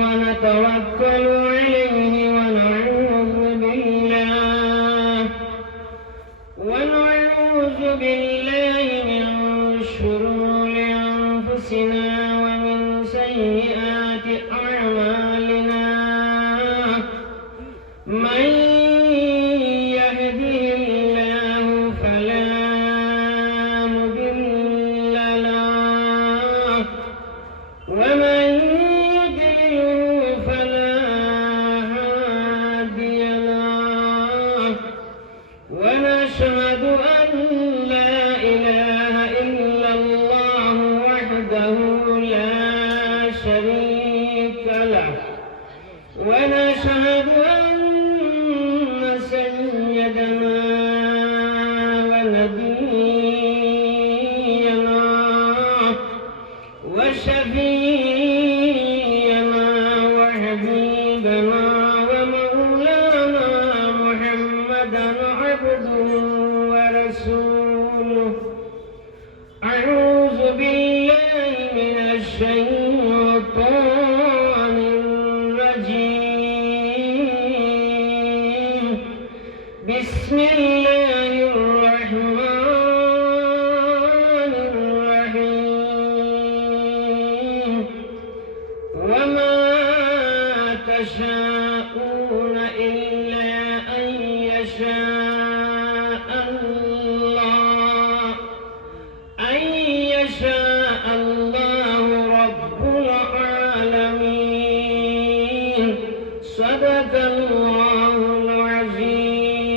ونتوكل عليه ونعوذ بالله من شرور أنفسنا ومن سيئات أعمالنا من يهده الله فلا مضل له ومن يضلل فلا هادي له ونشهد أن لا إله إلا الله وحده لا شريك له ونشهد أن سيدنا ونبينا وشفيعنا وحبيبنا ومولانا محمدا عبده ورسوله. أعوذ بالله من الشيطان الرجيم. بسم الله الرحمن الرحيم. وما تشاءون إلا أن يشاء الله رب العالمين. صدق الله العظيم.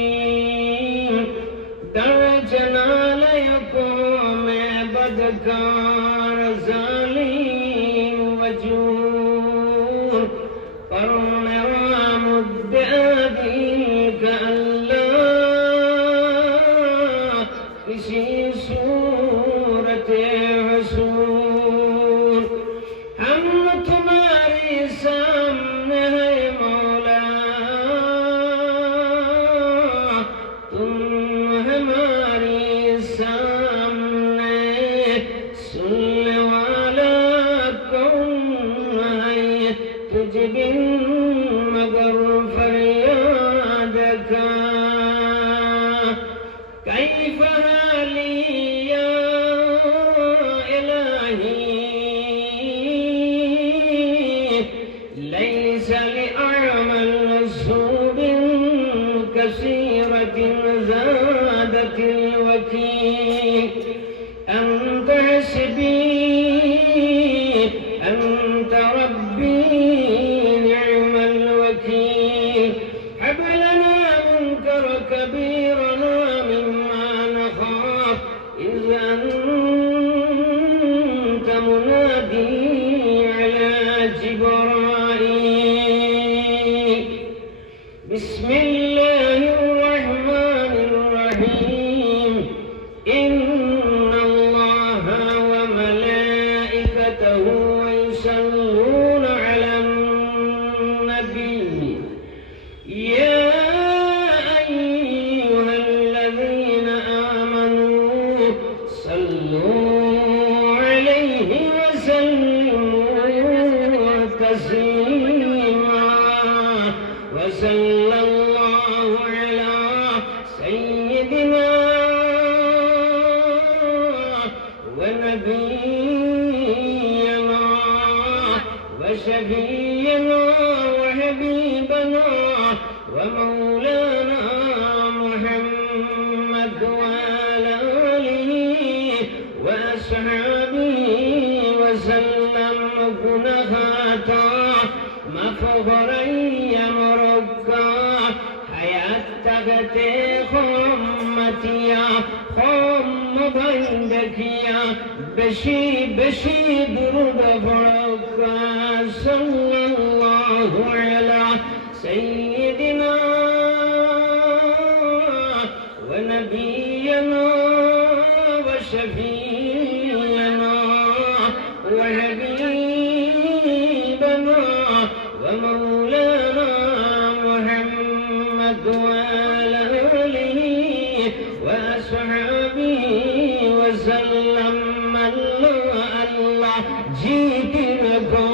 درجنا ليقوم بدكار ظالم وجود فرمرام الداديك الله किसी सूरत हसूर हम तुम्हारे सामने है मौला तुम हमारे सामने सुनने वाला कौन है तुझ बिन मगर फरियाद का कैफ हालिया इलाही लैस लिअमल सूब कसीरत ज़ादत वकील अंत हस्बी अंत रब्बी निअमल वकील हब लना मुनकर कबीरना मिम्मा नखाफ इज़ अंत मुनादी अला जिब्राईल. बिस्मिल्लाहिर रहमानिर रहीम. इन्नल्लाहा व मलाइकतहु युसल्लूना अलन नबी या अय्युहल्लज़ीना आमनू सल्लू अलैहि वसल्लिमू तस्लीमा व सल्लल्लाहु अला सय्यिदिना व नबिय्यिना व शफीयना व हबीबना व मौलाना मुहम्मद व अला आलिहि व अस्हाबिहि व सल्लम. गुनहाता मफगरन यमरुक्का हयात तगते खुम्मतिया खुम बंद किया बेशी बेशी दुरूद पढ़ोक्का सल्लल्लाहु अला सय्यिदिना व नबिय्यना व शफीयना व हबीबना व मौलाना मुहम्मद व अला आलिहि व अस्हाबिहि व सल्लम. अल्लाह अल्लाह जीत रखो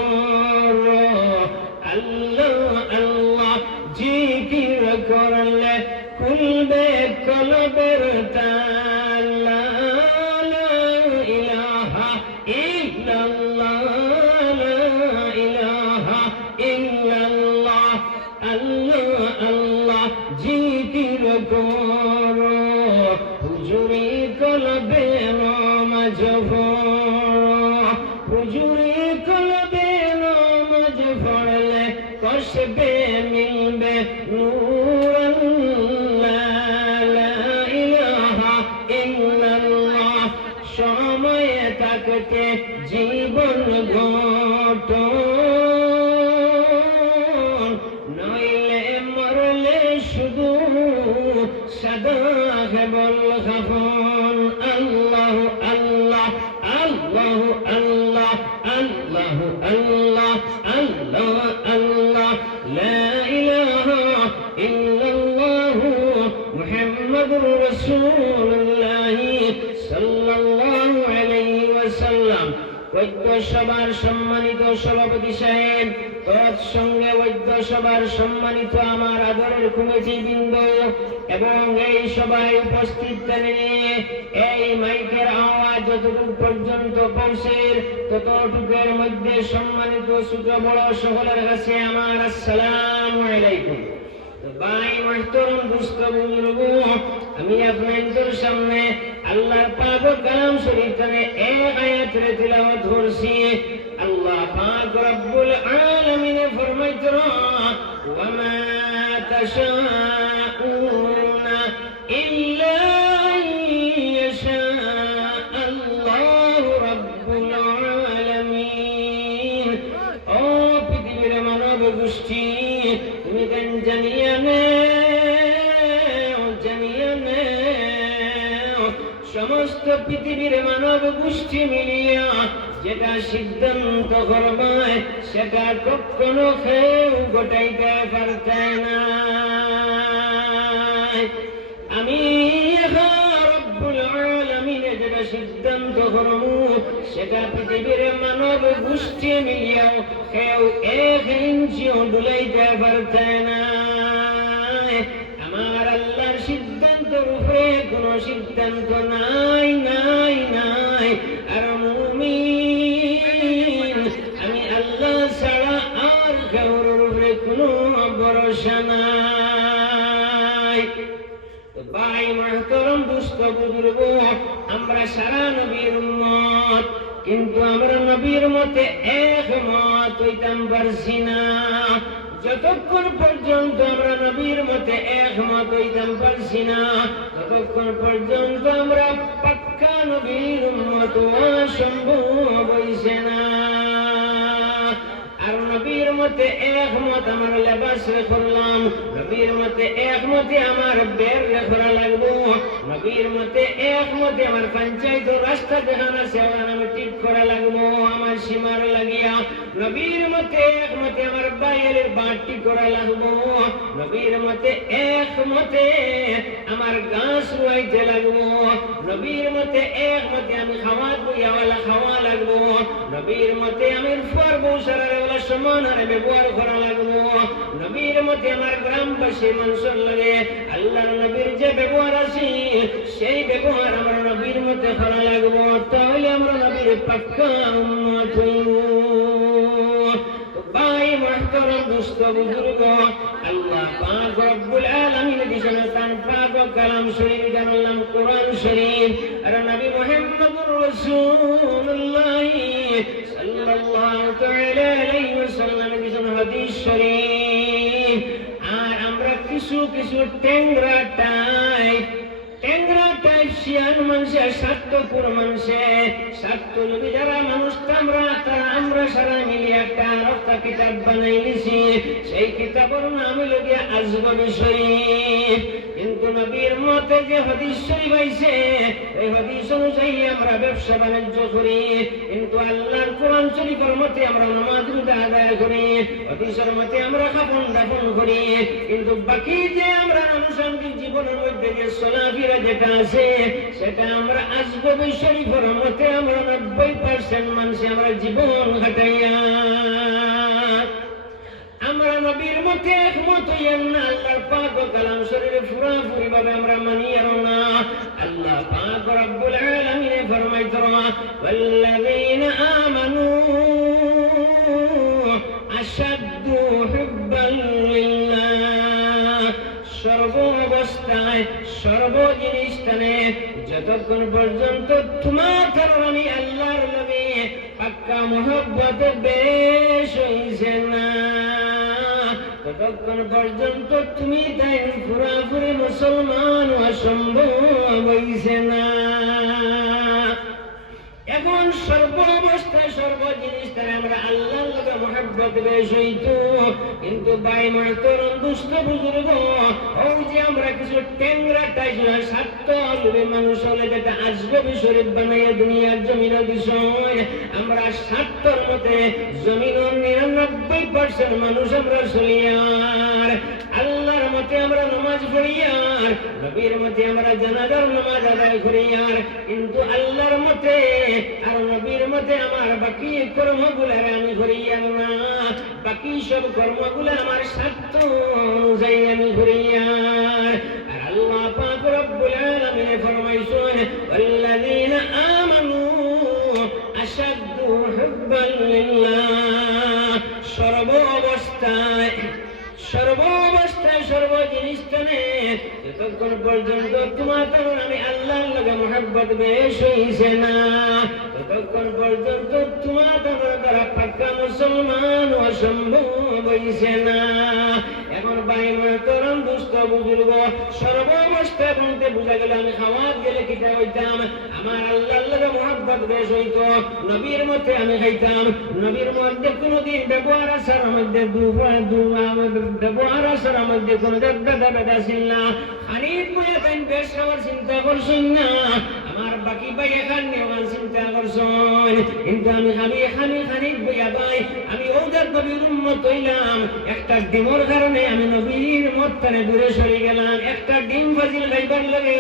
কলবের তার লা ইলাহা ইল্লাল্লাহ লা ইলাহা ইল্লাল্লাহ আল্লাহ আল্লাহ জিকির করো হুজুরি কলবে নামাজ পড়ো হুজুরি কলবে নামাজ পড়লে কসবে মিলবে নূর লা ইলাহা ইল্লাল্লাহ সময়ে থাকতে জীবন গঠন নইলে মরলে শুধু সাদা কেবল খাফন আল্লাহ আল্লাহ আল্লাহ আল্লাহ আল্লাহ আল্লাহ আল্লাহ আল্লাহ লা ইলাহা ইল্লাল্লাহ মুহাম্মাদুর রাসূলুল্লাহ সাল্লাল্লাহু আলাইহি ওয়াসাল্লাম। বৈদ্য সভার সম্মানিত সভাপতি সাহেব, তৎসঙ্গে বৈদ্য সভার সম্মানিত আমার আদরের কমিটি বৃন্দ এবং এই সভায় উপস্থিত নিয়ে এই মাইকের আওয়াজ যতটুকু পর্যন্ত পৌঁছে ততটুকের মধ্যে সম্মানিত ছোট বড় সকলের কাছে আমার আসসালামু আলাইকুম। ভাই মুহতারাম দোস্ত বুজুর্গ, আমি আপনাদের সামনে আল্লাহর পাক কালাম শরীফ থেকে এক আয়াতের তিলাওয়াত করছি। আল্লাহ পাক রব্বুল আলামিন ফরমাইতেন ওয়া মা তাশাউনা ইল্লা ইয়াশা আল্লাহু রাব্বুল আলামিন। ও পৃথিবীর মানব গোষ্ঠী, তুমি কেন জানিয়া নে সমস্ত পৃথিবীর মানব গোষ্ঠী মিলিয়া যেটা সিদ্ধান্ত করবে সেটা কখনো কেউ ঘটাইতে পারতে না। আমি রব্বুল আলামিন যেটা সিদ্ধান্ত করব সেটা পৃথিবীর মানব গোষ্ঠী মিলিয়াও কেউ এক ইঞ্চিও ডুলাইতে পারতে না। আমার আল্লাহর সিদ্ধান্তের উপরে কোনো সিদ্ধান্ত নাই নাই নাই। আর মুমিন আমি আল্লাহ ছাড়া আর কারোর উপরে কোনো ভরসা নাই। ভাই মুহতারাম দোস্ত বুজুর্গ, আমরা সারা নবীর উম্মত, কিন্তু আমরা নবীর মতে একমত হইতাম পারছি না। যতক্ষণ পর্যন্ত আমরা নবীর মতে একমত হইতাম পারছি না ততক্ষণ পর্যন্ত আমরা পাক্কা নবীর উম্মত হওয়া সম্ভব হইছে না। আর নবীর মতে একমত আমার লেবাস করলাম, নবীর মতে একমতে আমার বের করা লাগবো, নবীর মতে একমতে আমার পঞ্চায়েত রাস্তা দেখানো সেবা আমি ঠিক করা লাগবো আমার সীমার লাগিয়া, নবীর মতে একমতে আমার বাইরের বাঁটি করা লাগবো, নবীর মতে একমতে আমার গাছ রুয়াইতে লাগবো, নবীর মতে একমতে আমি খাওয়া বইয়াওয়ালা খাওয়া লাগবো, নবীর মতে আমি ফর বৌসারের সমান হারে ব্যবহার করা লাগবো, নবীর মতে আমার গ্রামবাসী মানুষের লাগে আল্লাহর নবীর যে ব্যবহার আছে সেই ব্যবহার আমরা নবীর মতে করা লাগবো। তাহলে আমরা নবীর পাক্কা উম্মত হইব। ভাই মুহতারাম দোস্ত বুজুর্গ, আল্লাহ পাক রব্বুল আলামিন দিছেন তার পাক কালাম শরীফ যার নাম কোরআন শরীফ। আর নবী মুহাম্মদুর রাসূলুল্লাহ সাল্লাল্লাহু তাআলা আলাইহি ওয়াসাল্লাম দিছেন হাদিস শরীফ। আর আমরা কিছু কিছু ট্যাংরা টাইপ শিয়ান মানুষে স্বার্থপর মানুষে স্বার্থলোভী যারা মানুষ আমরা সারা মিলিয়ে একটা আরেকটা কিতাব বানাই নিছি। সেই কিতাবের নাম হইল গিয়ে আজগবী শরীফ। কিন্তু নবীর মতে যে হাদিস শরীফ আইছে এই হাদিস অনুযায়ী আমরা ব্যবসা বাণিজ্য করি, কিন্তু আল্লাহর কোরআন শরীফের মতে আমরা নামাজ রোজা আদায় করি, হাদিসের মতে আমরা খাপন দাফন করি। কিন্তু বাকি যে আমরা আনুষঙ্গিক জীবনের মধ্যে যে চলাফেরা যেটা আছে সেটা আমরা আজগবী শরীফের মতে আমরা 90% মানুষ আমরা জীবন কাটাইয়া আমরা নবীর মতে মতে একমত হইয়েন না, আল্লাহর পাক ও কালাম শরীরে পুরাপুরি ভাবে আমরা মানি আর না। আল্লাহ পাক রব্বুল আলামিন ফরমাইতো, ওয়াল্লাযীনা আমানু আশাদ্দু হুব্বান লিল্লাহ। সর্ব অবস্থায় সর্ব জিনিসটানে যতক্ষণ পর্যন্ত তোমার কারণ আমি আল্লাহর নবী পাক্কা মহব্বত বেশ হইছে না, ততক্ষণ পর্যন্ত তুমি তাই পুরাপুরি মুসলমান অসম্ভব হইছে না। এখন সর্ব অবস্থায় সর্ব জিনিসটারে আমরা আল্লাহর লগে মহব্বত বেশ হইতো, কিন্তু বাইমার তরুণ দুষ্ট বুজুর্গ ওই যে আমরা কিছু ট্যাংরা টাইজনা স্বার্থ লোভী মানুষ হলে যেটা আজগবি শরীফ বানাইয়া দুনিয়ার জমিনের বিষয় আমরা স্বার্থর মতে জমিনের 99% মানুষ আমরা চলিয়ার, আল্লাহর মতে আমরা নামাজ পড়িয়ার, নবীর মতে আমরা জানাজার নামাজ আদায় করিয়ার, কিন্তু আল্লাহর মতে আর নবীর মতে আমার বাকি কর্মগুলার আমি করিয়ার না, বাকি সব কর্মগুলো আমার স্বার্থ অনুযায়ী আমি করিয়ার। আর আল্লাহ পাক রব্বুল আলামিন ফরমাইছেন, ওয়াল্লাযীনা আমানু আশাদ্দু হুব্বান লিল্লাহ। সর্ব অবস্থায় সর্ব জিনিসটানে যতক্ষণ পর্যন্ত তোমার কারণ আমি আল্লাহর লগে মহব্বত বেশ হইছে না, ততক্ষণ পর্যন্ত তোমার দ্বারা পাক্কা মুসলমান অসম্ভব হইছে না। এখন বাইমার তরুণ দুষ্ট বুজুর্গ সর্ব অবস্থায় বলতে বোঝা গেল আমি খাওয়াত গেলে কিতা হইতাম, আমার আল্লাহর লগে মহব্বত বেশ হইতো, নবীর মতে আমি খাইতাম, নবীর মধ্যে কোনোদিন ব্যবহার আসার মধ্যে ব্যবহার আসার মধ্যে কোনো বেদা ছিল না, খানিক বইয়া তাই বেশ খাওয়ার চিন্তা করছেন না, আমার বাকি ভাই এখান নেওয়ার চিন্তা করছেন, কিন্তু আমি খানিক বইয়া ভাই আমি ওদের নবীর উম্মত হইলাম, একটা ডিমর কারণে আমি নবীর মত তানে দূরে সরে গেলাম, একটা ডিম ফাজিল খাইবার লাগে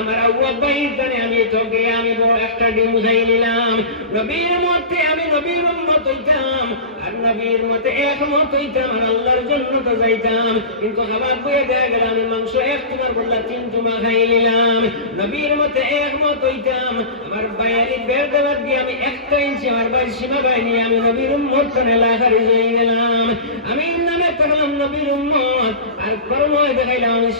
আমার আব্বা ভাই তানে আমি তোকে আমি বড় একটা ডিম খাই নিলাম, নবীর মতে আমি নবীর উম্মত হইতাম, আর নবীর মতে একমত হইতাম, আর আল্লাহর জন্য তো যাইতাম, কিন্তু খাবার বইয়ে দেয়া গেল আমি মাংস এক তোমার বললা 3 টুমা খাই নিলাম, নবীর মতে একমত হইতাম, আমার বাইরে বের দেওয়ার দিয়ে আমি 1 ইঞ্চি আমার ভাই সীমা বাইনি আমি নবীর উম্মত তানে লাখারি হয়ে গেলাম, আমি নামে থাকলাম নবীর উম্মত, আর কর্ম দেখাইলাম আমি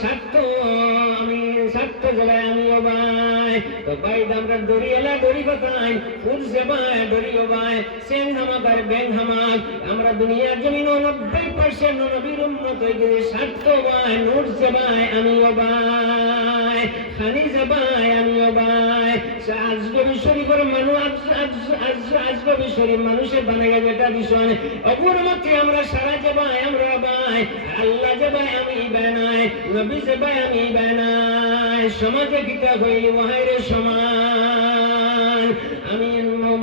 স্বার্থ জেলায় আমিও ভাই, তো ভাই আমরা দড়িয়ালা দড়ি বাতাই ফুরছে ভাই দড়িও ভাই সেন হামাকার ব্যাং হামাক, আমরা দুনিয়ার জমিন 90% নবীর উম্মত হয়ে গেছে, স্বার্থ ভাই নুরছে ভাই আমিও ভাই, খানিজে ভাই আমিও ভাই, আজগবি শরীফের মানুষ আজগবি শরীফ মানুষের বানাইয়া যেটা বিষয় অপর মতে আমরা সারা যে ভাই আমরা ভাই, আল্লাহ যে ভাই আমি বানাই, নবী যে ভাই আমি বানাই, সমাজে কিতা হইলি মহাইরে সমাজ, আমি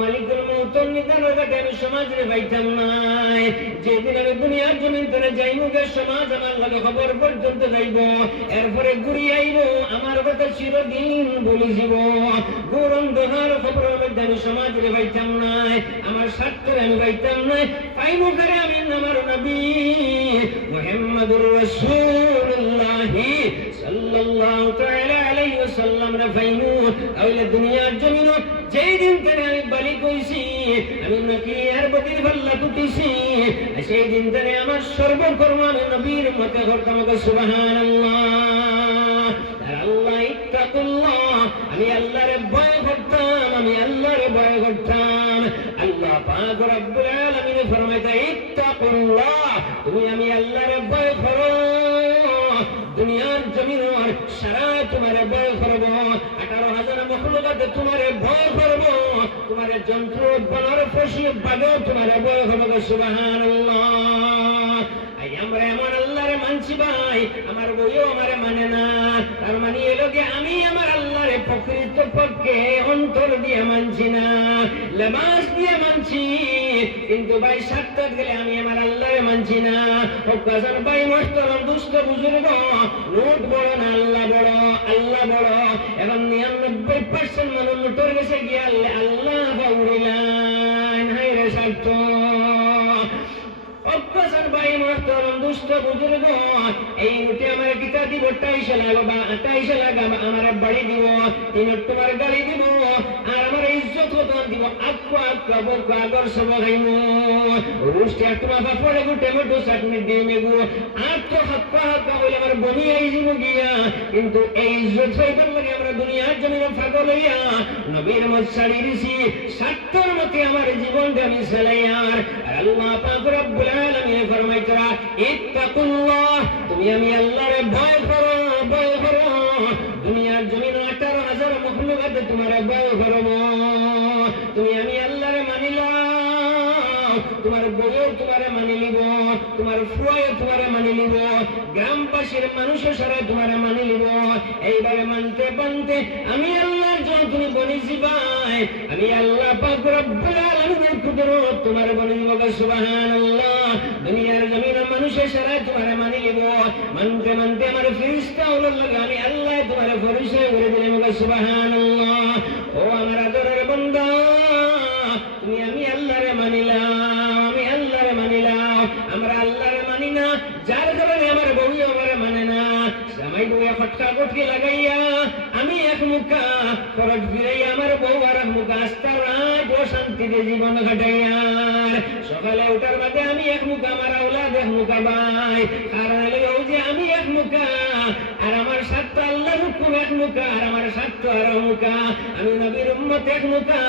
মালিকুল মৌতর নিদানের কাছে আমি সমাজে পাইতাম নাই, যেদিন আমি দুনিয়ার জমিন ধরে যাইব গে সমাজ আমার লাগে খবর পর্যন্ত যাইব, এরপরে ঘুরি আইব আমার কথা চিরদিন বলি যাব, গরম দোহার খবর আমি সমাজে পাইতাম নাই, আমার স্বার্থে আমি পাইতাম নাই, পাইব করে আমি আমার নবী মুহাম্মদুর রাসূলুল্লাহ সাল্লাল্লাহু তাআলা আলাইহি ওয়াসাল্লাম রে পাইনু, তাহলে দুনিয়ার জমিন যেই দিন থেকে আমি বালি কইছি আমি নাকি আর বদির পাল্লা তুটিছি, সেই দিন থেকে আমার সর্বকর্ম আমি নবীর মতে করতাম, সুবহানাল্লাহ। আর আল্লাহ ইত্তাকুল্লাহ আমি আল্লাহরে ভয় করতাম, আমি আল্লাহরে ভয় করতাম, আল্লাহ পাক রব্বুল আলামিন ফরমাইতা ইত্তাকুল্লাহ তুমি আমি আল্লাহরে ভয় করো, দুনিয়ার জমিনের সারা তোমারে ভয় করব, 18,000 মখলুকাতে তোমারে ভয় করব, তোমারে যন্ত্র বনর পশু বাগেও তোমারে ভয় করব, সুবহানাল্লাহ। আমরা এমন আল্লাহরে মানছি ভাই আমার বইও আমারে মানে না, তার মানে এলো যে আমি আমার আল্লাহরে প্রকৃত পক্ষে অন্তর দিয়ে মানছি না, লেবাস দিয়ে মানছি, কিন্তু ভাই সাক্ষাৎ গেলে আমি আমার আল্লাহরে মানছি না। কাজার ভাই মোহতারাম দুষ্ট বুজুর্গ, নোট বড় না আল্লাহ বড়, আল্লাহ বড়। এখন 99% মানুষ নোটর গেছে গিয়ে আল্লাহ বাউরিলান হাই রে স্বার্থ অভ্যাসের ভাই মহতরম দুষ্ট বুজুর্গ, এই রুটি আমার কিতা দিব 28 লাগা বা 28 লাগা আমার বাড়ি দিব, 3 তোমার গাড়ি দিব, আর আমার ইজ্জত কত দিব, আক্কা বক্কা আগর সব খাইমু, রুষ্টি আটমা পাপড়ে গু টমেটো চাটনি দিয়ে মেগু, আর তো হাক্কা বলে আমার বনি আইজিব গিয়া, কিন্তু এই ইজ্জত হইবার লাগে আমরা দুনিয়ার জমিনে পাগল হইয়া নবীর মত ছাড়ি দিছি, স্বার্থের মতে আমার জীবনটা আমি চালাইয়ার। আর আল্লাহ পাক রব্বুল আলামিন ফরমাইতরা ইত্তাকুল্লাহ, তুমি আমি আল্লাহরে ভয় করো, ভয় করো। দুনিয়ার জমিন 18,000 মখলুকাতে তোমার ভয় করব, তুমি আমি আল্লাহরে মানিলাম, তোমার বইও তোমারে মানি লিব, তোমার ফুয়াও তোমারে মানি লিব, গ্রামবাসীর মানুষও সারা তোমারে মানি লিব। এইবারে মানতে মানতে আমি আল্লাহর জন্য তুমি বনিছি ভাই, আমি আল্লাহ পাক রব্বুল আলামিনের কুদরত তোমার বনি লিব। সুবহানাল্লাহ। দুনিয়ার জমিন মানুষের সারা তোমারে মানি লিব, মানতে মানতে আমার ফেরেশতা ওলার লাগে আমি আল্লাহ তোমারে পরিচয় করে দিলাম। সুবহানাল্লাহ। ও আমার আদরের বান্দা, তুমি আমি আল্লাহরে মানিলাম, আমি আল্লাহরে মানিলাম। আমরা আল্লাহরে মানি না, যার কারণে আমার বউ আমারে মানে না। জামাই বউয়ে ফটকা গটকি লাগাইয়া আমি এক মুখা, খরচ ফিরাইয়া আমার বউ আর এক মুখা, আস্তা রাত ও শান্তিতে জীবন কাটাইয়ার। সকালে ওঠার বাদে আমি এক মুখা, আমার আওলাদ এক মুখা ভাই, কারণ যে আমি এক মুখা, আর আমার স্বার্থ আল্লাহর হুকুম এক মুখা, আর আমার স্বার্থ আর মুখা। আমি নবীর উম্মত এক মুখা,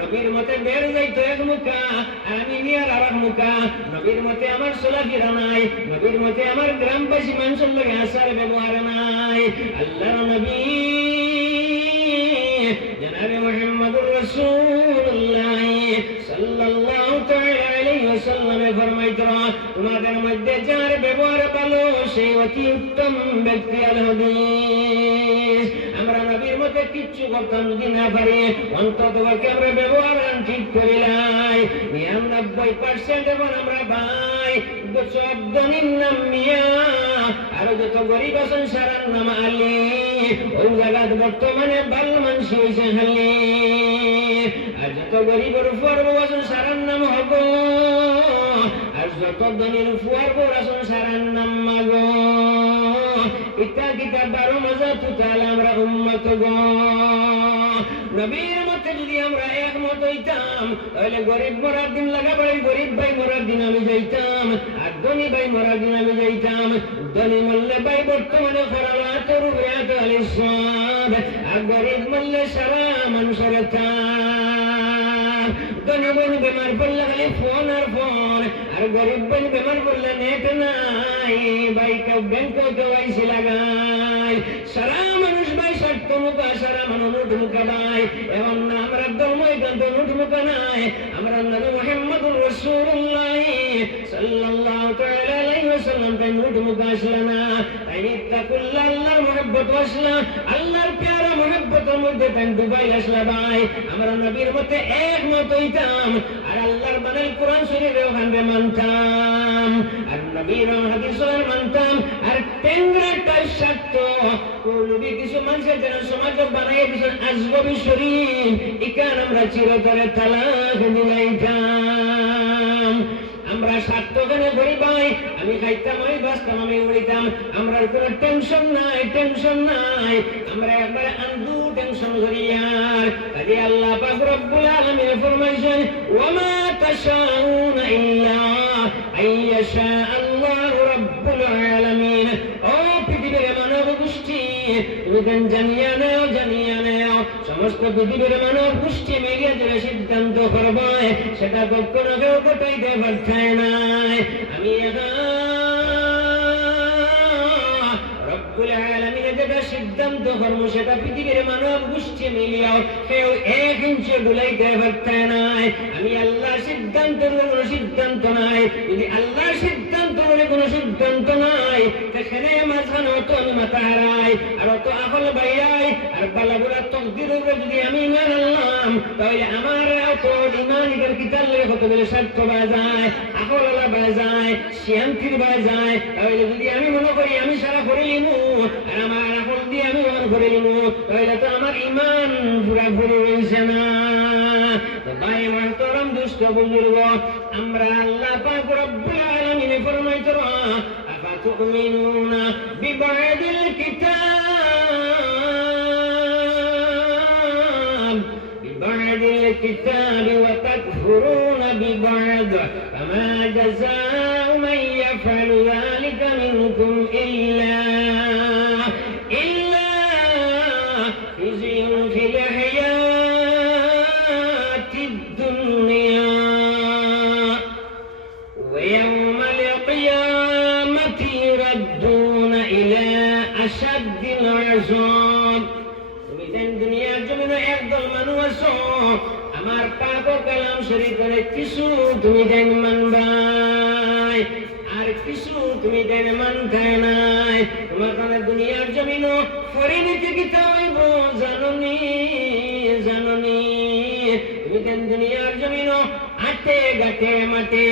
নবীর মতে বের যাইতো এক মুখা, আর আমি নিয়ার আর এক মুখা। নবীর মতে আমার চলাফেরা নাই, নবীর মতে আমার গ্রামবাসী মানুষের লগে আসার ব্যবহার নাই। আল্লাহর নবী জনাবে মুহাম্মদুর রাসূলুল্লাহ সাল্লাল্লাহু তাআলা আলাইহি ওয়াসাল্লাম ফরমাইতরা তোমাদের মধ্যে যার ব্যবহার ভালো সেই অতি উত্তম ব্যক্তি। আল হাদিস। আমরা নবীর মতে কিচ্ছু করতাম যদি না পারি, অন্তত আমরা ব্যবহার ঠিক করিলাই। 99% এখন আমরা ভাই শব্দনির নাম মিয়া, আর যত গরিব আছেন সারার নাম আলী। ওই জায়গাত বর্তমানে ভালো মানুষ হয়েছে হালি, আর যত গরিবের উপর আছেন সারার নাম হব, আর যত ধনীর উপর আছেন সারার নাম মাগ। ইটা কিতা 12 মজা তুতাল আমরা উম্মত গো। নবীর মতে যদি আমরা একমত হইতাম, তাহলে গরিব মরার দিন লাগাবাড়ি গরিব ভাই মরার দিন আমি যাইতাম, আর ধনী ভাই মরার দিন আমি যাইতাম। ধনী মরলে ভাই বর্তমানে ফরালা তরু বেয়াত আলিসাদ, আর গরিব মরলে সারা মানুষের তার। ধনী বোন বেমার পড়লে খালি ফোন আর ফোন, আর গরিব বোন বেমার পড়লে নেট নাই, ভাই কেউ ব্যাংকেও কেওয়াইসি লাগায়। সারা মানুষ ভাই স্বার্থ মুখা, সারা মানুষ নোট মুখা ভাই। এখন না আমরা ধর্মই গন্ধ নোট মুখা নাই, আমরা নবী মুহাম্মদুর রাসূলুল্লাহ সাল্লাল্লাহু তাআলা আলাইহি ওয়াসাল্লাম তাই নোট মুখা আসলা না। তাই ইত্তাকুল্লাহ, আল্লাহর মুহাব্বত আসলা, আল্লাহর প্যারা মুহাব্বতের মধ্যে তাই ডুবাই আসলা ভাই। আমরা নবীর মতে একমত হইতাম, আর আল্লাহর বানাই কোরআন শরীফের ওখানে মানতাম, আর নবীর হাদিসের মানতাম। আর টেংরাটার স্বার্থ নবী কিছু মানুষের যেন সমাজ বানাই দিয়েছেন আজগবি শরীফ, ইকান আমরা চিরতরে তালাক দিলাইতাম। আমরা স্বার্থখানে গরিব ভাই, আমি খাইতাম, আমি বাঁচতাম, আমি উড়িতাম, আমরা কোনো টেনশন নাই, টেনশন নাই। আমরা একবারে আন্দু টেনশন করিয়ার। কাজে আল্লাহ পাক রব্বুল আলামিন ফরমাইছেন ওয়ামা তাশাউনা ইল্লা আইয়াশা আল্লাহু রাব্বুল আলামিন। ও পৃথিবীর মানব গোষ্ঠী, তুমি জানিয়া নাও, জানিয়া নাও, সমস্ত পৃথিবীর মানব গোষ্ঠী মিলিয়ে যারা সিদ্ধান্ত করবে সেটা কখনো কেউ ঘটাইতে পারছে নাই। আমি রব্বুল আলামিন যেটা সিদ্ধান্ত করবো সেটা পৃথিবীর মানব গোষ্ঠী মিলিয়েও কেউ 1 ইঞ্চি ডুলাইতে পারছে নাই। আমি আল্লাহর সিদ্ধান্তের কোনো সিদ্ধান্ত নাই, যদি আল্লাহর সিদ্ধান্ত কোনো সিদ্ধান্ত নাই, সেখানে মাঝখানে অত আমি মাথা হারাই, আর অত আকল বাইরাই, আর বালাগুলা তকদির উপরে যদি আমি ইমান আনলাম, তাহলে আমার অত ইমানিকের কিতাব লেগে কত বলে স্বার্থ বাজায়, আকল আলা বাজায়, শান্তির বাজায়। তাহলে যদি আমি মনে করি আমি সারা করে নিমু, আর আমার আকল দিয়ে আমি মনে করে নিমু, তাহলে তো আমার ইমান পুরাপুরি রয়েছে না। তো ভাই মহতরম দুষ্ট বুজুর্গ, আমরা আল্লাহ পাক রব্বুল আলামিন তোরা আফাতুমিনুনা বিবাদিল কিতাব বিবাদিল কিতাব ওয়া তাকফুরুনা বিবাদ ফামা জাযাউ মান ইয়াফআলু যালিকা মিনকুম ইল্লা খিজিয়ুন ফিল হায়াতিদ দুনিয়া ওয়া ইয়াওমাল কিয়ামাতি ইরাদ্দুনা ইলা আশাদ্দিল আযাব। তুমি দেন দুনিয়ার জমিনে একদল মানুষ আছো আমার পাক কালাম শরীফের কিছু তুমি দেন মানবাই আর কিছু তুমি দেন মানতে নাই। তোমার কারণে দুনিয়ার জমিনও পরিণতি কি হইব জাননি জাননি। তুমি দেন দুনিয়ার জমিনও আটে গাটে মাঠে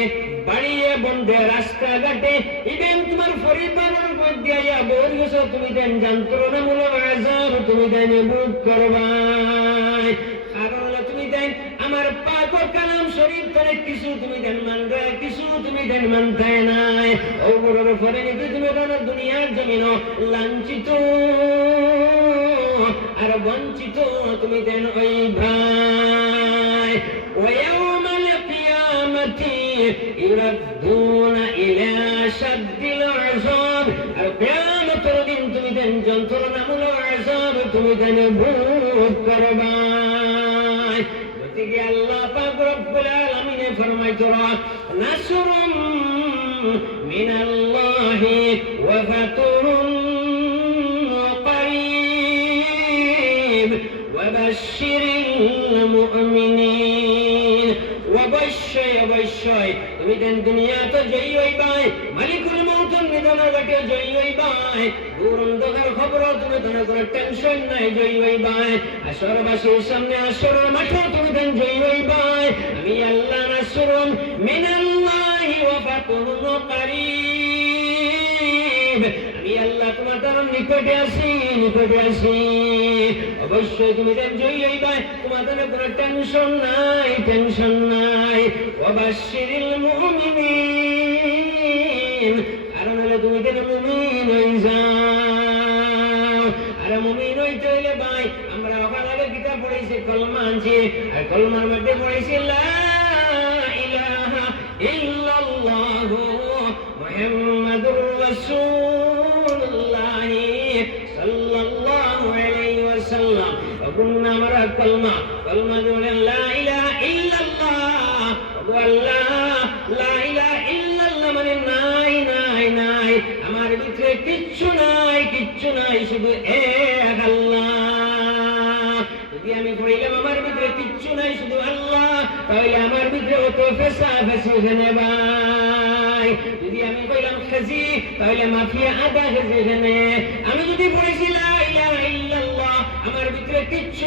বাড়িয়ে বন্ধে রাস্তাঘাটে ইভেন তোমার পরিবারের মধ্যে আইয়া বল গেছো তুমি দেন যন্ত্রণামূলক আযাব তুমি দেন ভোগ করবাই। কারণ হলো তুমি দেন আমার পাক কালাম শরীফ করে কিছু তুমি দেন মানবে কিছু তুমি দেন মানতে নাই। ওগুলোর পরে নিতে তুমি দেন দুনিয়ার জমিনও লাঞ্ছিত আর বঞ্চিত তুমি দেন ওই ভাই। ওয়াউমাল কিয়ামাতি ইরাদ্দুনা ইলা শাদ্দিল আযাব। আর কিয়ামতের দিন তুমি দেন যন্ত্রণামূলক আযাব তুমি দেন ভোগ করবাই। গতিকে আল্লাহ পাক রব্বুল আলামিন ফরমাইতো নাসরুম মিনাল্লাহি ওয়া ফাতুহুন قريب وبشر المؤمنين অবশ্যই তুমি দেন দুনিয়া তো জয়ী হইবাই মালিকুল মউতের নিধনের ঘাটে জয়ী হইবাই দূর অন্ধকার খবর তুমি তো কোনো টেনশন নাই জয়ী হইবাই আসরবাসীর সামনে আসরের মাঠে তুমি দেন জয়ী হইবাই। আমি আল্লাহ নাসরুম মিনাল্লাহি ওয়া ফাতুহুন করিব। আমি আল্লাহ তোমার তার নিকটে আছি নিকটে আছি। অবশ্যই তুমি দেন জয়ী হইবাই তোমাদের কোনো টেনশন নাই টেনশন নাই। ওয়াবাশশিরিল মুমিনিন কারণ হলো তুমি দেন মুমিন হই যাও। আর মুমিন হইতে হইলে ভাই আমরা ওখানে কিতাব পড়েছি কলমা আনছি আর কলমার মধ্যে পড়েছি লা ইলাহা ইল্লাল্লাহু মুহাম্মাদুর রাসূলুল্লাহ সাল্লাল্লাহু আলাইহি ওয়াসাল্লাম। ওগুন আমরা কলমা কলমা বলে লা ইলাহা ইল্লাল্লাহ আল্লাহ লা ইলাহা ইল্লাল্লাহ মানে নাই নাই নাই আমার ভিতরে কিচ্ছু নাই শুধু এক আল্লাহ। যদি আমি বললাম আমার ভিতরে কিচ্ছু নাই শুধু আল্লাহ তাহলে আমার ভিতরে অত ফেসাফেসি এখানে ভাই। যদি আমি কইলাম খাজি তাহলে মাফিয়া আদা খাজি এখানে। আমি যদি বলেছি লা ইলাহা ইল্লাল্লাহ আমার ভিতরে কিচ্ছু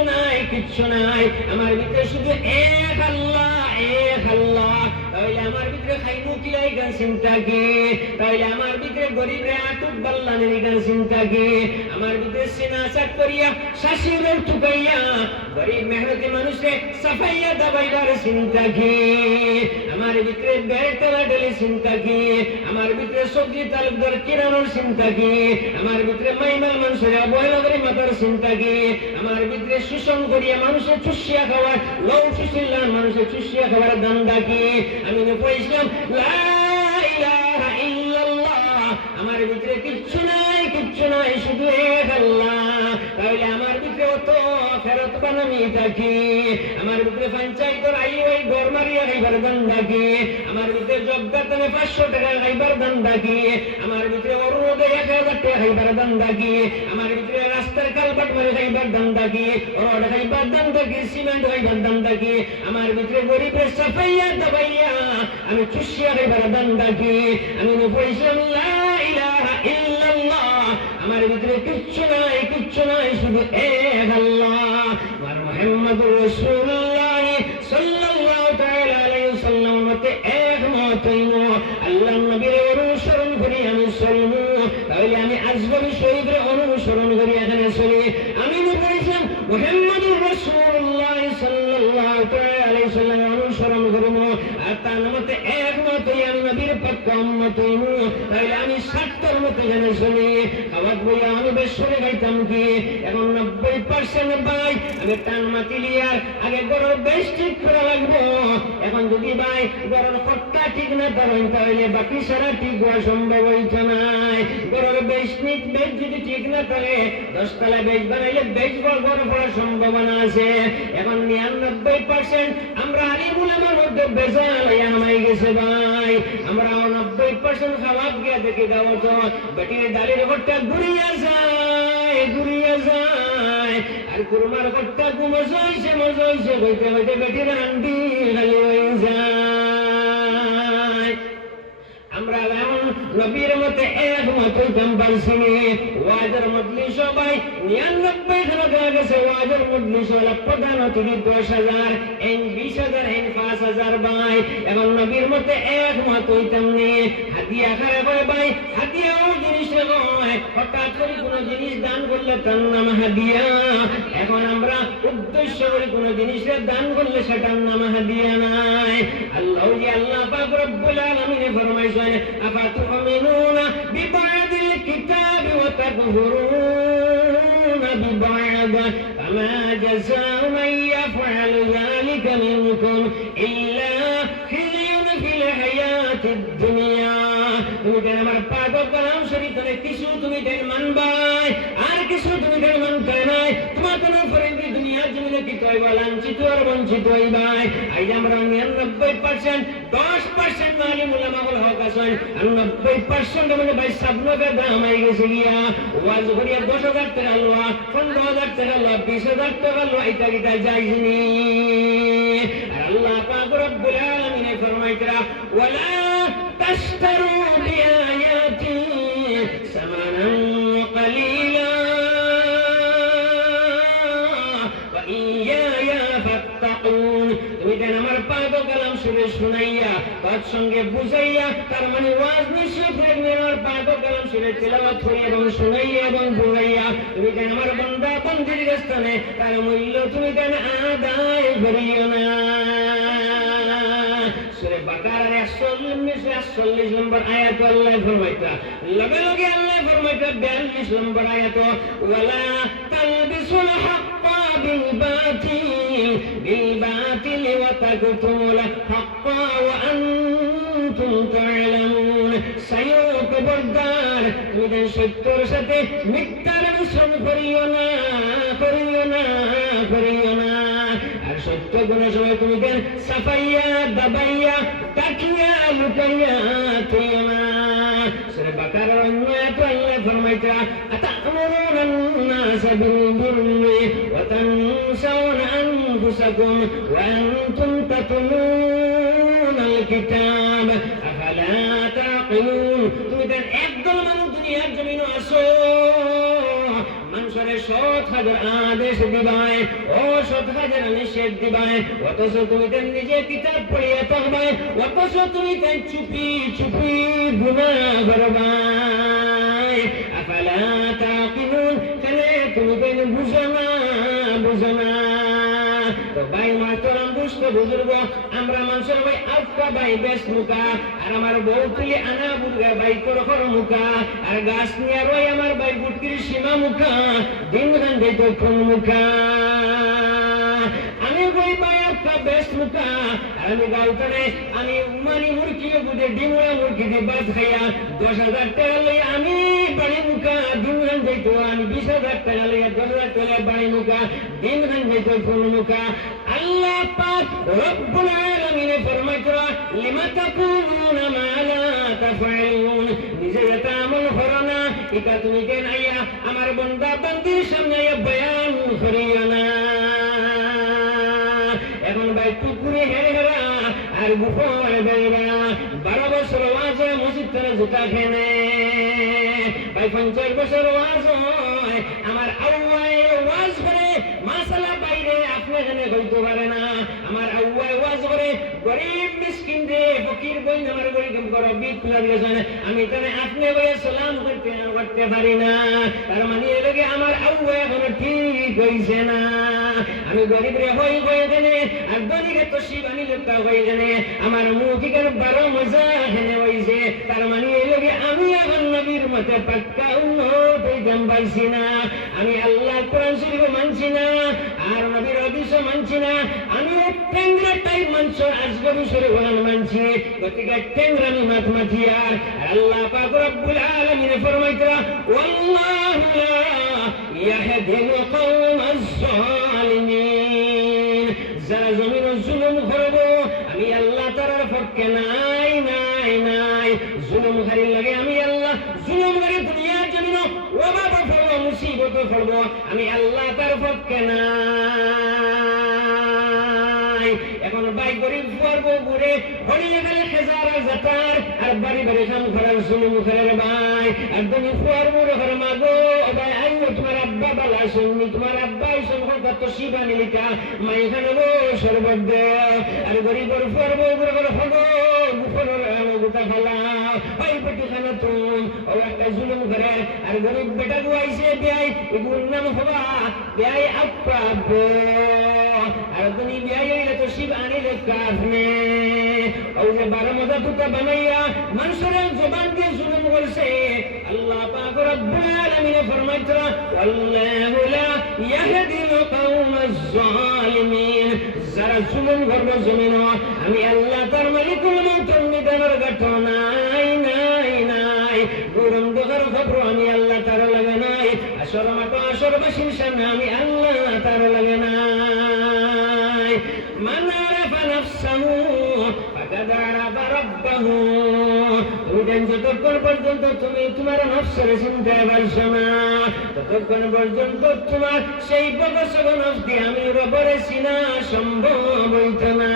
নাই আমার ভিতরে শুধু এক আল্লাহ তাহলে আমার ভিতরে খাইমু কিলাই গান চিন্তা কি তাহলে আমার ভিতরে গরিবরে আটুক বাল্লানের গান চিন্তা কি আমার ভিতরে সিনা চাক করিয়া শাশিরের টুকাইয়া গরিব মেহনতি মানুষে সাফাইয়া দাবাইবার চিন্তা কি আমার ভিতরে বেড়তলা ডেলি চিন্তা কি আমার ভিতরে সবজি তালুকদার কিরানোর চিন্তা কি আমার ভিতরে মাইমাল মানুষের অবহেলা করে মাতার চিন্তা কি আমার ভিতরে শোষণ করিয়া মানুষের চুষিয়া খাওয়ার লৌ সুশীলান মানুষের চুষিয়া খাওয়ার দান্দা কি আমি পড়েছিলাম লা ইলাহা ইল্লাল্লাহ আমার ভিতরে কিচ্ছু নাই শুধু এক আল্লাহ তাহলে আমার ভিতরে অত ফেরত বানামি থাকি আমার ভিতরে পঞ্চায়েতের আই ওই ঘর মারিয়া খাইবার দান্দা কি আমার ভিতরে জবগাতনে 500 টাকা খাইবার দান্দা কি আমার ভিতরে অরুণোদয় 1000 টাকা খাইবার দান্দা কি আমার ভিতরে রাস্তার কালবাট মারি খাইবার দান্দা কি রড খাইবার দান্দা কি সিমেন্ট খাইবার দান্দা কি আমার ভিতরে গরিবের সাফাইয়া দাবাইয়া আমি চুষিয়া খাইবার দান্দা কি আমি পড়েছিলাম লা ইলাহা ইল্লাল্লাহ আমার ভিতরে কিচ্ছু নাই শুধু এক আল্লাহ আর মুহাম্মদুর রাসূলুল্লাহ সাল্লাল্লাহু তাআলা আলাইহি ওয়াসাল্লাম মতে একমত হইব আল্লাহর নবীর অনুসরণ করি আমি চলবো তাহলে আমি আজগবি শহীদের অনুসরণ করি এখানে চলি আমি বলেছিলাম মুহাম্মদুর রাসূলুল্লাহ সাল্লাল্লাহু তাআলা আলাইহি ওয়াসাল্লাম অনুসরণ করব আর তার মতে একমত হই আমি নবীর পক্ষ উম্মত হইমু তাহলে আমি 70 মতো এখানে শুনি খাওয়াত বইয়া আমি বেশ সরে গাইতাম কি এখন 90% ভাই আমি টান মাতি লিয়ার আগে গরুর বেশ ঠিক করা লাগবো এখন যদি ভাই গরুর খট্টা ঠিক না করেন তাহলে বাকি সারা ঠিক হওয়া সম্ভব হইতো নাই গরুর বেশ যদি ঠিক না করে 10 তলা বেশ বানাইলে বেশ বড় পড়ার সম্ভাবনা আছে এখন 99% আমরা আলিমুল আমার মধ্যে বেজাল আমায় গেছে ভাই আমরা 90% খাওয়াত গিয়া দেখে দাও তো বেটির ডালের ঘরটা ঘুরিয়া যায় আর কুরমার ঘরটা মজা হইছে হইতে হইতে বেটির হান্ডি খালি হয়ে যায় আমরা এমন নবীর মতে একমত হইতাম পারছিনি ওয়াজের মজলিস সবাই 99 খানা দেওয়া গেছে ওয়াজের মজলিস হলো প্রধান অতিথি 10,000 এন 20,000 এন 5,000 ভাই এখন নবীর মতে একমত হইতাম নি হাদিয়া খারাপ হয় ভাই হাদিয়াও জিনিস নয় হঠাৎ করে কোনো জিনিস দান করলে তার নাম হাদিয়া এখন আমরা উদ্দেশ্য করে কোনো জিনিসের দান করলে সেটার নাম হাদিয়া নাই আল্লাহ পাক রব্বুল আলামিন ফরমাইছেন আফাতুমিনুনা বিবাদিল কিতাবি ওয়া তাকফুরুনা বিবাদ ফামা জাযাউ মান ইয়াফআলু যালিকা মিনকুম ইল্লা খিজয়ুন ফিল হায়াতিদ দুনিয়া তুমি কেন আমার পাক কালাম শরীফে কিছু তুমি দেন মানবাই আর কিছু তুমি দেন মানতে নাই তোমার কোনো ফরেন্দি দুনিয়ার জমিনে কি তয় লাঞ্ছিত আর বঞ্চিত হইবাই আজ আমরা 99% 10% আলিম উলামা হল হক আছেন আর 90% মানে ভাই সাবনগর দাম হয়ে গেছে গিয়া ওয়াজ করিয়া 10,000 টাকা লওয়া 15,000 টাকা লওয়া 20,000 টাকা লওয়া এটা কি তাই যায়নি আর আল্লাহ পাক রব্বুল আলামিন ফরমাইতরা ওয়ালা তাশতারু বিআয়াতি সামানান قليلا وإيايا فاتقون তুমি দেন আমার পাক কালাম শুনে শুনাইয়া তার সঙ্গে বুঝাইয়া তার মানে ওয়াজ নিশ্চয় থাকবে আমার পাক কালাম শুনে তেলাওয়াত করি এবং শুনাইয়া এবং বুঝাইয়া তুমি দেন আমার বান্দা বান্দির স্থানে তার মূল্য তুমি দেন আদায় করিও না সূরা বাকারার 140 নম্বর আয়াত আল্লাহ ফরমাইতা লগে লগে আল্লাহ ফরমাইতা 42 নম্বর আয়াত ওয়ালা তালবিসুল হাক্কা বিল বাতিল ওয়া তাকতুমুল হাক্কা ওয়া আনতুম তা'লামুন সায়ুক বরদার তুমি সত্যের সাথে মিথ্যার মিশ্রণ করিও না আর সত্য কোন সময় তুমি দেন সাফাইয়া দাবাইয়া তাকিয়া লুকাইয়া তুইও না সূরা বাকারার আয়াত আল্লাহ ফরমাইতা আতা'মুরুনা আন-নাসা বিল-বিররি ওয়া তানসাউনা আনফুসাকুম ওয়া আনতুম তাতলুনাল কিতাব আফালা তা'কিলুন তুমি দেন একদল মানুষ দুনিয়ার জমিনে আসো মানুষের 100,000 আদেশ দিবাই ও 100,000 নিষেধ দিবাই অথচ তুমি দেন নিজে কিতাব পড়িয়া থাকবাই অথচ তুমি দেন চুপি গুনাহ করবাই আফালা তাকিলুন কেন তুমি দেন বুঝো না তো ভাই মাতরম বুঝতে বুজুর্গ আমরা মানুষের ভাই আফকা ভাই বেশ মুখা আর আমার বউ তুলি আনা বুড়া ভাই করখর মুখা আর গাছ নিয়ে রই আমার ভাই বুটকির সীমা মুখা দিন গান যেত কোন মুখা আমি বই ভাই আফকা বেশ মুখা আর আমি গাউতনে আমি উমানি মুরগি বুঝে ডিমুড়া মুরগি দিয়ে বাদ খাইয়া 10,000 টাকা লই আমি বাড়ি মুখা দিন গান যেত আমি 20,000 টাকা লইয়া 10,000 টাকা বাড়ি মুখা দিন গান যেত কোন মুখা আল্লাহ পাক রব্বুল আলামিন ফরমাইতরা লিমা তাকুলুনা মা লা তাফআলুন নিজে এটা আমল করো না এটা তুমি কেন আইয়া আমার বান্দা বান্দির সামনে বয়ান করিও না এখন ভাই টুকুরে হেরা আর গোপন বেরা 12 বছর ওয়াজে মসজিদ করে জুতা খেনে ভাই 50 বছর ওয়াজ হয় আমার আল্লাহ ওয়াজ করে মাসালা বাইরে আপনি এখানে কইতে পারে না আমার আল্লাহ ওয়াজ করে গরিব মিসকিন রে ফকির বই আমার গরিব গরিব খুলে দিয়েছেন আমি তাহলে আপনি বলে সালাম করতে পারি না তার মানে এলাকে আমার আল্লাহ এখনো ঠিক হইছে না আমি গরিব রে হই হয়ে গেলে আর ধনীকে তো শিবানী লোকটা হয়ে গেলে আমার মুখ কেন 12 মজা হেনে হইছে তার মানে এলাকে আমি এখন নবীর মতে পাক্কা উম্মত হইতাম পারছি না আমি আল্লাহ কোরআন শরীফ মানছি না আর নবীর হাদিস মানছি না আমি টেংরা টাইপ মানছ আজগবি শরীফ মানছি গতিকে টেংরামি মাত মাথিয়া আল্লাহ পাক রব্বুল আলামিন ফরমাইতা ওয়াল্লাহু লা ইয়াহদিল কওমাজ জালিমিন যারা জমিনে জুলুম করবে আমি আল্লাহ তাআলার পক্ষে নাই নাই নাই জুলুমকারীর লাগে আমি আল্লাহ জুলুমকারী দুনিয়ার জমিনে অভাব পড়ব মুসিবত পড়ব আমি আল্লাহ তার পক্ষে নাই এখন ভাই গরিব পড়ব ঘুরে হরিয়ে গেলে হাজার হাজার আর বাড়ি বাড়ি কাম করার জুলুম করে ভাই আর তুমি পড়ব রে মাগো ভাই আইও তোমার আব্বা বালা শুননি তোমার আব্বা সম্পর্ক কত শিবানী লিখা মাই এখানে গো সর্বদ দেও আর গরিব পড়ব ঘুরে করে হগো গুফরের গোটা ফেলা ওই পেটিখানা তুম ও একটা জুলুম করে আর গরিব বেটা গুয়াইছে বিয়াই এগুলোর নাম হবা বিয়াই আপ্রাপ্য আর তুমি বিয়াই হইলে তো শিব আনিলে কাফনে ও যে 12 মজা তুতা বানাইয়া মানুষের জবান দিয়ে জুলুম করছে আল্লাহ পাক রব্বুল আলামিন ফরমাইতা আল্লাহু লা ইয়াহদিল কওমাজ জালিমিন যারা জুলুম করবে জমিনে আমি আল্লাহ তার মালিকুল মুলক নিদানের ঘটনা নাই নাই নাই গরম দোকার খবর আমি আল্লাহ তার লাগে নাই আসর মাঠ আসর বাসির সামনে আমি আল্লাহ তার লাগে নাই মান আরাফা নাফসাহু ফাকাদ আরাফা রাব্বাহু যতক্ষণ পর্যন্ত তুমি তোমার নফসের চিনতে পারছো না ততক্ষণ পর্যন্ত তোমার সেই বগসগ নফস দিয়ে আমি রবরে চিনা সম্ভব হইত না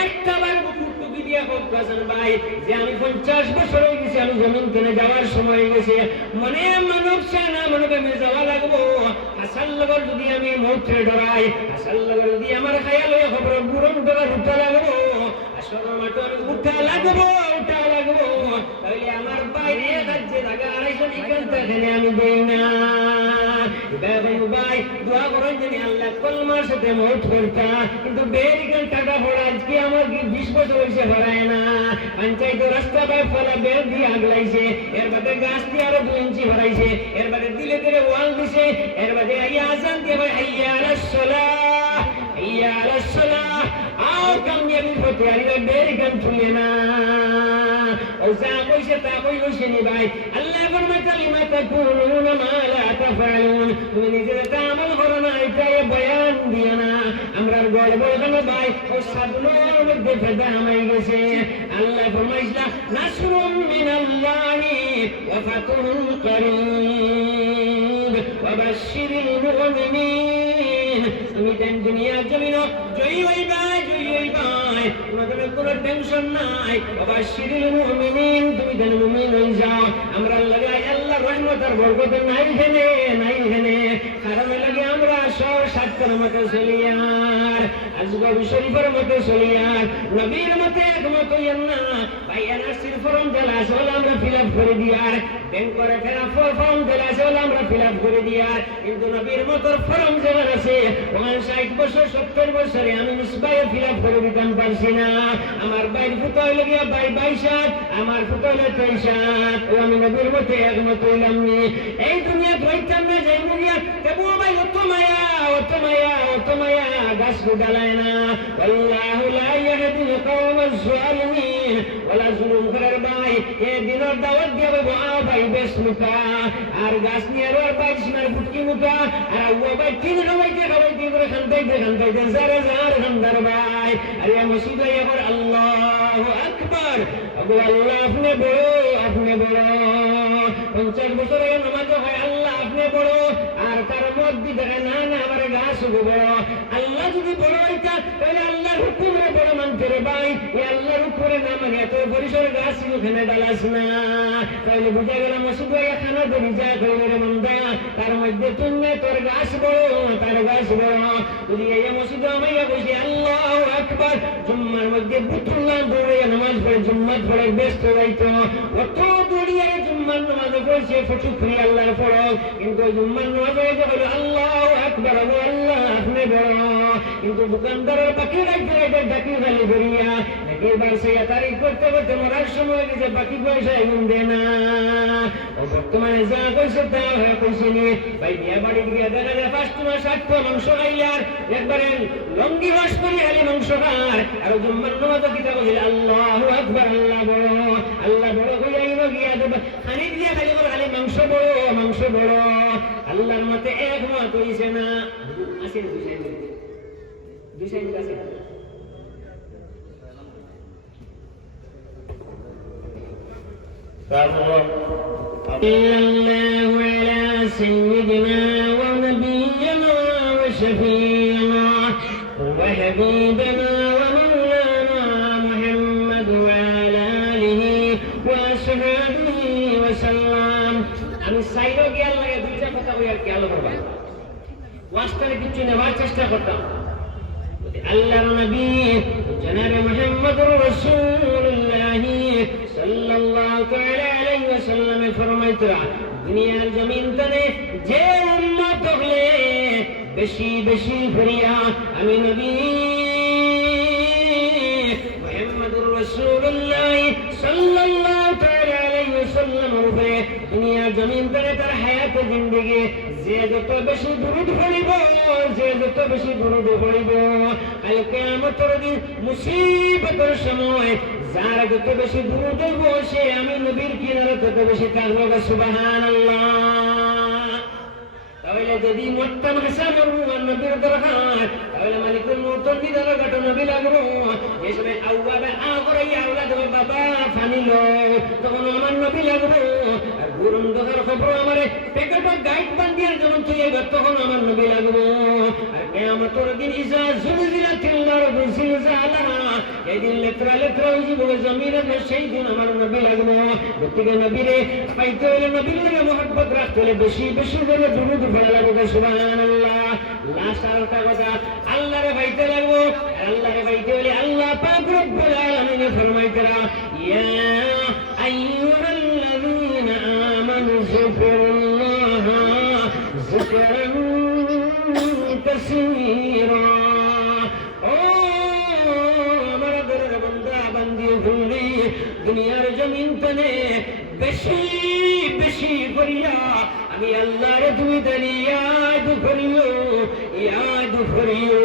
একটাবার টুকি দিয়া হোক কাসন ভাই যে আমি 50 বছর হয়ে গেছি আমি জমিন কিনে যাওয়ার সময় গেছে মনে মানব সেনা মানবে আমি যাওয়া লাগবো হাসান লগর যদি আমি মৌত্রে ডরাই হাসান লগর যদি আমার খায়াল হয়ে খবর বুড়ন ডরার উঠা লাগবো আসর মাঠর উঠা লাগবো তাহলে আমার বাইরে কাজে টাকা 250 এখান থেকে আমি দেই না ভাই দোয়া করেন যদি আল্লাহ কলমার সাথে মৌত করতা কিন্তু বেরিকেন টাকা ভরা আজকে আমার কি 20 বছর হয়েছে ভরায় না পঞ্চায়েত রাস্তা বাই ফলা বের দিয়ে আগলাইছে এর বাদে গাছ দিয়ে আরো 2 ইঞ্চি ভরাইছে এর বাদে দিলে দিলে ওয়াল দিছে এর বাদে আজান দিয়ে ভাই হাইয়া আলাস সালাহ হাইয়া আলাস সালাহ আও কামিয়াবি হতে আইলে বেরিকেন তুলে না ও যা কইছে তা কইছে নি ভাই আল্লাহ ফরমাতা লিমা তাকুলুনা মা লা তাফআলুন তুমি নিজেরা তা আমল করো না এটাই বয়ান দিও না আমরার গল্প বলনো ভাই ও সাদনুর মধ্যে ফেদা হয়ে গেছে আল্লাহ ফরমাইলা নাসরুম মিনাল্লাহি ওয়া ফাতুহুন করিব ওয়া বাশশিরিল মুমিনিন তুমি দেন দুনিয়া জমিন জয় হইবা তোমাদের কোনো টেনশন নাই বাবা শিরিল মুমিনিন তুমি দেন মুমিন হয়ে যাও আমরা লাগাই আল্লাহর রহমত আর বরকত নাই হেনে কারণ লাগে আমরা সব সাতটার মতো চলিয়ার আজগর শরীফের মতো চলিয়ার নবীর মতে একমত হইয়েন না ভাই এনআরসির ফর্ম দেলা আসলে আমরা ফিল আপ করে দিয়ার ব্যাংক করে ফেরা ফর্ম দেলা আসলে আমরা ফিল আপ করে দিয়ার কিন্তু নবীর মতো ফর্ম যেমন আছে 60 বছর 70 বছরে আমি মিসবাইয়ে ফিল আপ করে দিতাম পারছি না আমার বাইর ফুটো হইলে গিয়া ভাই 22 আমার ফুটো হইলে 23 ও আমি নবীর মতে একমত হইলাম নি এই দুনিয়া ধরতাম না যাইবো গিয়া তবু ভাই অত মায়া গাছ গুডালায় না আল্লাহু লা ইয়াহদিল কওমাজ জালিমিন ওয়ালা জুলুম করার ভাই এ দিনের দাওয়াত দিয়া বলবো আ ভাই বেশ মুকা আর গাছ নিয়ে আর ভাই সিনার ফুটকি মুকা আর ও ভাই তিন খাওয়াইতে করে খান্তাইতে যারা খান্দার ভাই আরে মসজিদে এবার আল্লাহু আকবার আল্লাহ আপনি বড় 50 বছর নামাজ হয় আল্লাহ আপনি বড় আর তার মধ্যে দেখে না আমার গা গাছ উঠবো। আল্লাহ যদি বড় হইতা তাহলে আল্লাহর হুকুমে বড় মানতে রে ভাই, এই আল্লাহর হুকুমে না মানে এত পরিসর গাছ ওখানে ডালাস না। তাহলে বুঝা গেল মসজিদ খানা ধরি যা কইলে রে মন্দা, তার মধ্যে তুমি তোর গাছ বড়, তার গাছ বড়। যদি এই মসজিদে আমাইয়া বসে আল্লাহু আকবার, জুম্মার মধ্যে বুতুল্লাহ দৌড়ে নামাজ পড়ে জুম্মাত পড়ে ব্যস্ত হইতো, অত দৌড়িয়ে জুম্মার নামাজ পড়ছে ফটুকরি আল্লাহর পড়ো, কিন্তু জুম্মার নামাজ হয়ে বলে আল্লাহু আকবার, আল্লাহ আপনি বড়। কিন্তু দোকানদারের বাকি রাখতে রাখতে বাকি খালি বেরিয়া এবার সে তারিখ করতে করতে মরার সময় যে বাকি পয়সা এগুন দে না। ও বর্তমানে যা কইছে তা হয়ে কইছে নি ভাই, বিয়া বাড়ি গিয়ে দেখা যায় 5 মাস 7 মাংস খাইলার একবারে লঙ্গি বাস করি খালি মাংস খার, আর জুম্মার নামাজ কিতা বলে আল্লাহু আকবার, আল্লাহ বড়, আল্লাহ বড় কইয়া গিয়া দেব খানি দিয়া খালি করে খালি মাংস বড়, মাংস বড়। আল্লাহর মতে একমত হইছে না। আসেন দুই সাইড আছে। صلى الله على سيدنا ونبينا وشفيعنا وحبيبنا ومولانا محمد وعلى آله وصحبه وسلم। আমি সাইডে গিয়ে আল্লাহকে দুইটা কথা কই আর কি আলো করবা, ওয়াস্তারে কিছু নেওয়ার চেষ্টা করতাম। আল্লাহর নবী জনাবে মুহাম্মদুর রাসূলুল্লাহ সাল্লাল্লাহু তাআলা আলাইহি ওয়াসাল্লাম ফরমাইতরা, দুনিয়ার জমিন তলে যে উম্মত হলে বেশি বেশি করিয়া আমি নবী মুহাম্মদুর রাসূলুল্লাহ সাল্লাল্লাহু তাআলা আলাইহি ওয়াসাল্লাম রূপে দুনিয়ার জমিন তলে তার হায়াত জিন্দেগি যে যত বেশি দুরূদ পড়িব, যে যত বেশি দুরূদ পড়িব, কাল কিয়ামতের দিন মুসিবতের সময় যার যত বেশি দুরূদ পড়ব সে আমি নবীর কিনারে তত বেশি থাকবো। সুবহানাল্লাহ। তাহলে যদি মরতাম হাসান নবীর দরকার, তাহলে মালিকুল মউতের দিদার ঘট নবী লাগবো। যে সময় আউয়াবে আগরাই আওলাদ বাবা ফানিল, তখন আমার নবী লাগবো। আর গুরুম দখার খবর আমারে পেকেটে গাইড বান্ধিয়ার যেমন তুই এবার তখন আমার নবী লাগবো। আর কিয়ামতের দিন ইজা জুলজিলাতিল আরদু জিলজালাহা, এই দিন লেত্রা লেত্রা হয়ে যাবে জমিনের, সেই দিন আমার নবী লাগবো। গতিকে নবীরে পাইতে হলে নবীর লাগে মহব্বত রাখতে হলে বেশি বেশি করে দুরূদ পড়া লাগবে। সুবহানাল্লাহ। লাস্ট আরেকটা কথা, আল্লাহরে পাইতে লাগবো। আল্লাহরে পাইতে হলে আল্লাহ পাক রব্বুল আলামিন ফরমাইতরা, ইয়া আইয়ুহাল্লাযীনা আমানু যিকুরুল্লাহা যিকরান কাসীরা। ও আমার দরের বান্দা বান্দি ভুলি, দুনিয়ার জমিন তলে বেশি বেশি করিয়া আমি আল্লাহর দুই দানি ইয়াদ করিও, ইয়াদ করিও।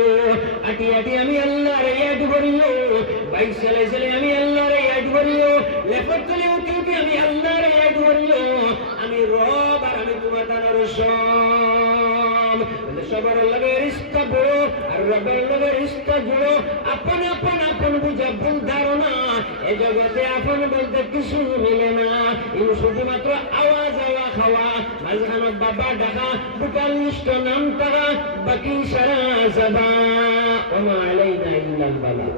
আটি আটি আমি আল্লাহর ইয়াদ করিও, বাইক চালাই চালাই আমি আল্লাহর ইয়াদ করিও, লেপট তুলে উঠি উঠি আমি আল্লাহর ইয়াদ করিও। আমি রব আর আমি তোমার তার সব, সবার লগে রিশতা বড় আর রবের লগে রিশতা জুড়ো। আপন আপন আপন বুঝা ভুল ধারণা, এ জগতে আপন বলতে কিছু মিলে না। এই শুধুমাত্র আওয়াজ আওয়া খাওয়া, মাঝখানে বাবা ডাকা, দুটার লিস্ট নাম তারা, বাকি সারা যাবা। ওমা আলাইনা ইল্লাল বালাগ।